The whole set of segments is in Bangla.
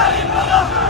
Kalin Baba!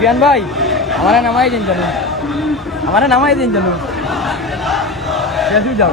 জিয়ান ভাই আমার নামাই দিন জানো আমার নামাই দিন জানো যাও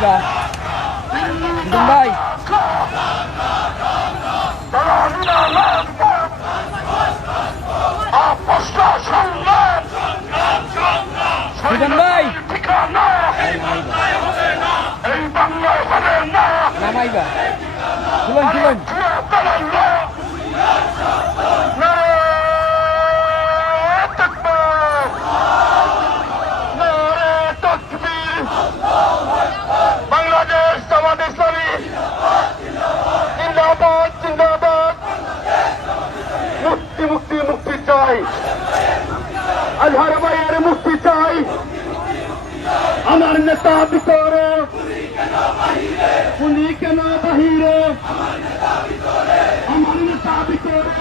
সুজন ভাই সুজন ভাই নামাইবা তুলন তুলন চাই। আজহার ভাইয়ের মুক্তি চাই। আমার নেতা ভিতরে উনি কেন বাহিরে। আমার নেতা ভিতরে